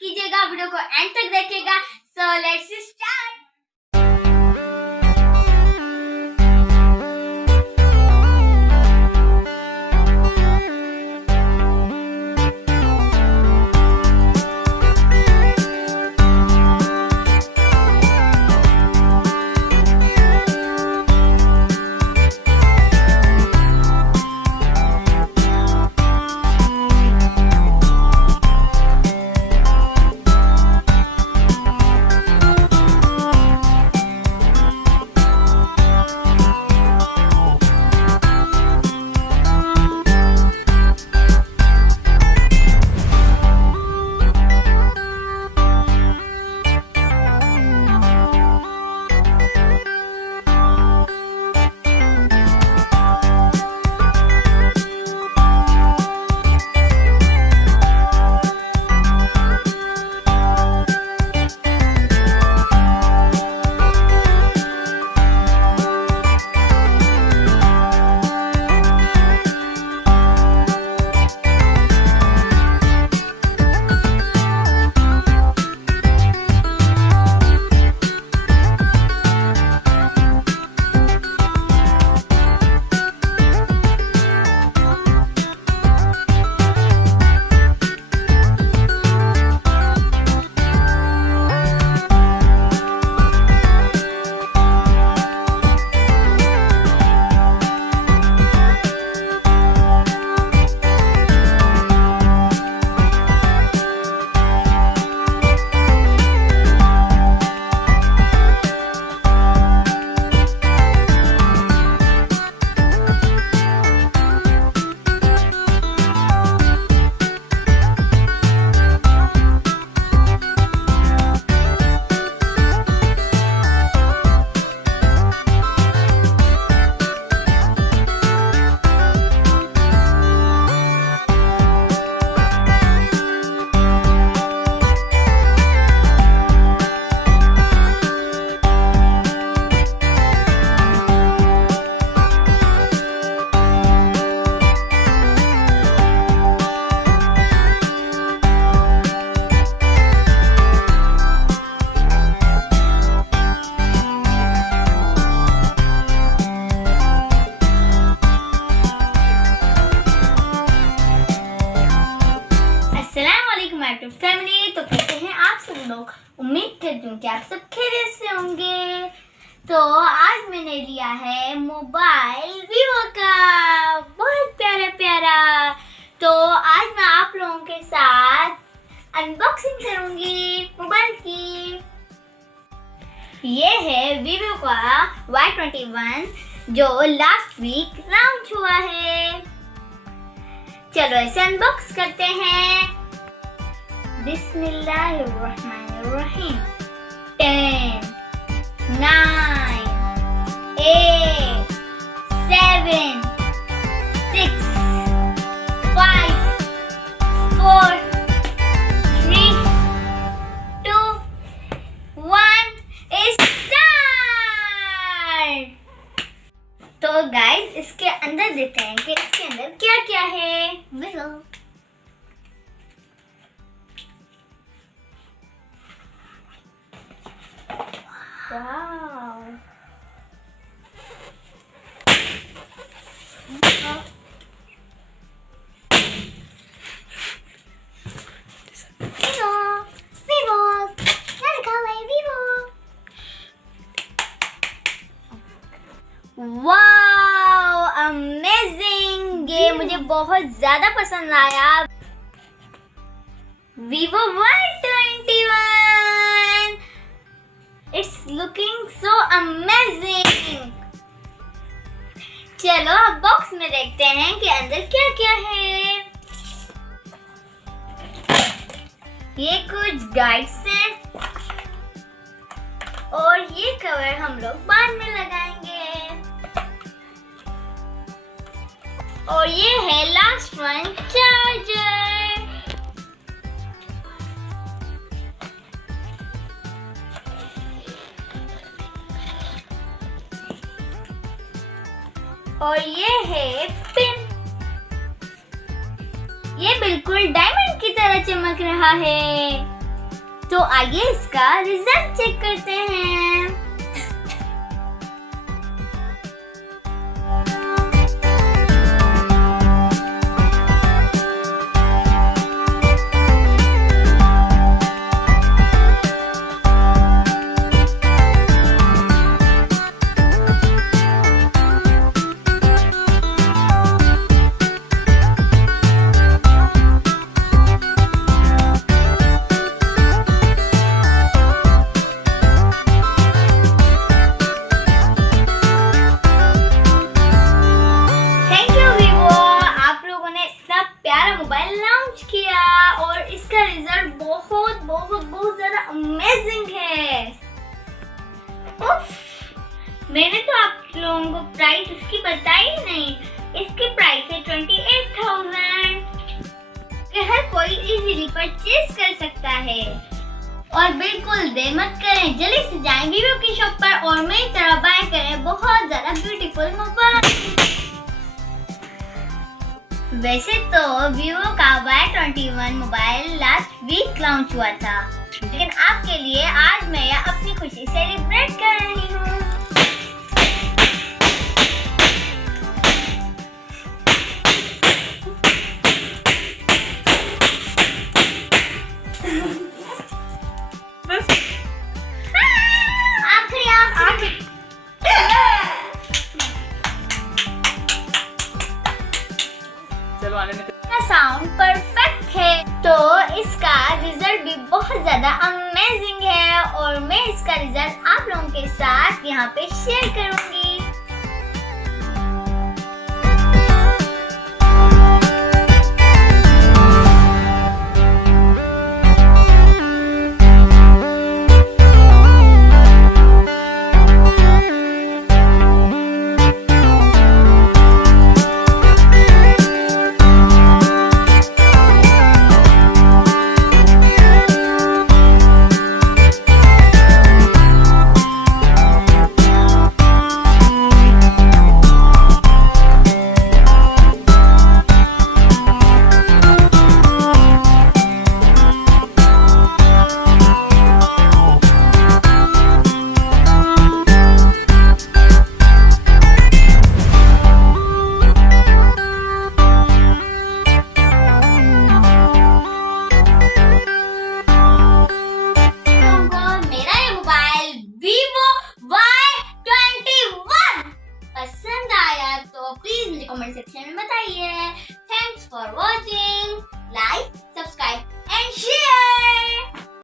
कीजिएगा, वीडियो को एंड तक देखिएगा। So let's start. फैमिली, तो कैसे हैं आप सब लोग? उम्मीद करती हूँ कि आप सब खैरियत से होंगे। तो आज मैंने लिया है मोबाइल वीवो का, बहुत प्यारा प्यारा। तो आज मैं आप लोगों के साथ अनबॉक्सिंग करूंगी मोबाइल की। ये है वीवो का Y21 जो लास्ट वीक लॉन्च हुआ है। चलो इसे अनबॉक्स करते हैं। बिस्मिल्लाहिर्रहमानिर्रहीम। 10 9 8 7 6 5 4 3 2 1 स्टार्ट। तो गाइस इसके अंदर देखते हैं कि इसके अंदर क्या क्या है। वाव, वीवो क्या लिखा हुआ है? वीवो। वाव, अमेजिंग, ये मुझे बहुत ज्यादा पसंद आया। Vivo Y21, it's looking so amazing। चलो अब बॉक्स में देखते हैं कि अंदर क्या क्या है। ये कुछ गाइड्स हैं और ये कवर हम लोग बाद में लगाएंगे। और ये है लास्ट वन, चार्जर। और ये है पिन, ये बिल्कुल डायमंड की तरह चमक रहा है। तो आइए इसका रिजल्ट चेक करते हैं। मोबाइल लॉन्च किया और इसका रिजल्ट बहुत बहुत बहुत ज्यादा अमेजिंग है। उफ, मैंने तो आप लोगों को प्राइस इसकी बताई ही नहीं। इसकी प्राइस है 28,000। हर कोई इजीली परचेज कर सकता है। और बिल्कुल देर मत करें, जल्दी से जाएं वीवो की शॉप पर और मेरी तरह बाय करें बहुत ज्यादा ब्यूटीफुल मोबाइल। वैसे तो वीवो का Y21 mobile last week launch हुआ था, लेकिन आपके लिए आज मैं अपनी खुशी सेलिब्रेट कर रही हूँ। साउंड परफेक्ट है, तो इसका रिजल्ट भी बहुत ज्यादा अमेजिंग है और मैं इसका रिजल्ट आप लोगों के साथ यहाँ पे शेयर करूंगी। कमेंट सेक्शन में बताइए। Thanks for watching.